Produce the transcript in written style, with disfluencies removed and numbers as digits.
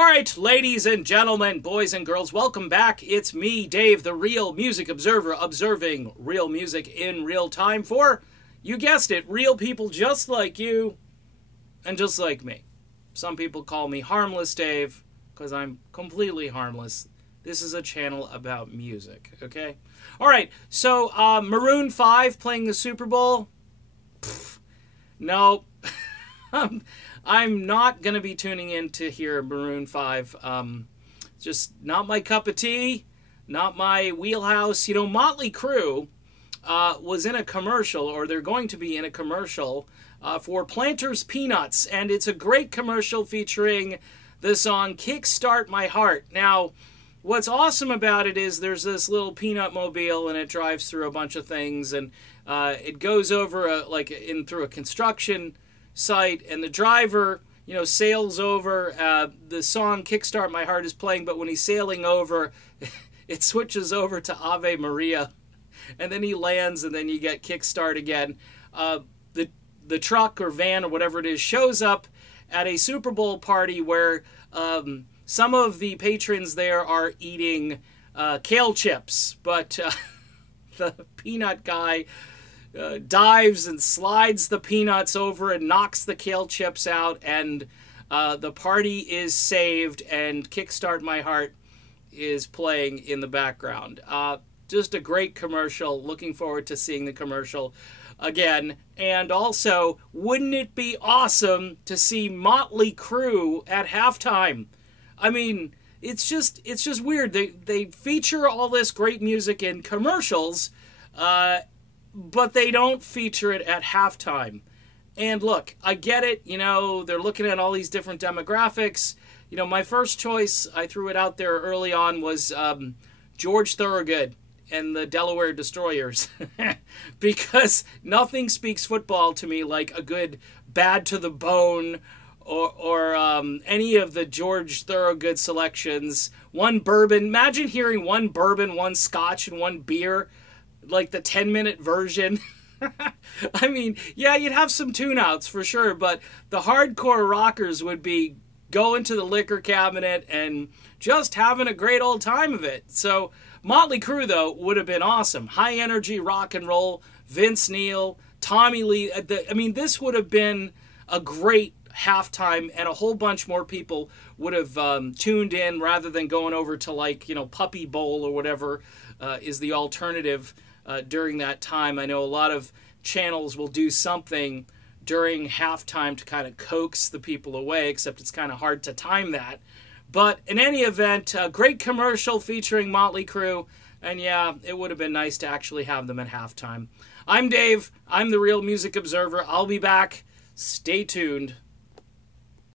All right, ladies and gentlemen, boys and girls, welcome back. It's me, Dave, the Real Music Observer, observing real music in real time for, you guessed it, real people just like you and just like me. Some people call me Harmless Dave because I'm completely harmless. This is a channel about music, okay? All right, so Maroon 5 playing the Super Bowl? Pfft, no. I'm not going to be tuning in to hear Maroon 5. Just not my cup of tea, not my wheelhouse. You know, Motley Crue was in a commercial, or they're going to be in a commercial for Planters Peanuts, and it's a great commercial featuring the song Kickstart My Heart. Now, what's awesome about it is there's this little peanut mobile, and it drives through a bunch of things, and it goes over through a construction site, and the driver, you know, sails over. The song Kickstart My Heart is playing, but when he's sailing over, it switches over to Ave Maria, and then he lands, and then you get Kickstart again. The truck or van or whatever it is shows up at a Super Bowl party where some of the patrons there are eating kale chips, but the peanut guy dives and slides the peanuts over and knocks the kale chips out, and the party is saved, and Kickstart My Heart is playing in the background. Just a great commercial. Looking forward to seeing the commercial again. And also, wouldn't it be awesome to see Motley Crue at halftime? I mean, it's just weird. They feature all this great music in commercials, but they don't feature it at halftime. And look, I get it, you know, they're looking at all these different demographics. You know, my first choice, I threw it out there early on, was George Thorogood and the Delaware Destroyers. Because nothing speaks football to me like a good Bad to the Bone or any of the George Thorogood selections. One bourbon. Imagine hearing one bourbon, one scotch, and one beer, like the 10-minute version. I mean, yeah, you'd have some tune-outs for sure, but the hardcore rockers would be going to the liquor cabinet and just having a great old time of it. So Motley Crue, though, would have been awesome. High-energy rock and roll, Vince Neil, Tommy Lee. I mean, this would have been a great halftime, and a whole bunch more people would have tuned in rather than going over to, like, you know, Puppy Bowl or whatever is the alternative during that time. I know a lot of channels will do something during halftime to kind of coax the people away, except it's kind of hard to time that. But in any event, a great commercial featuring Motley Crue, and yeah, it would have been nice to actually have them at halftime. I'm Dave. I'm the Real Music Observer. I'll be back. Stay tuned.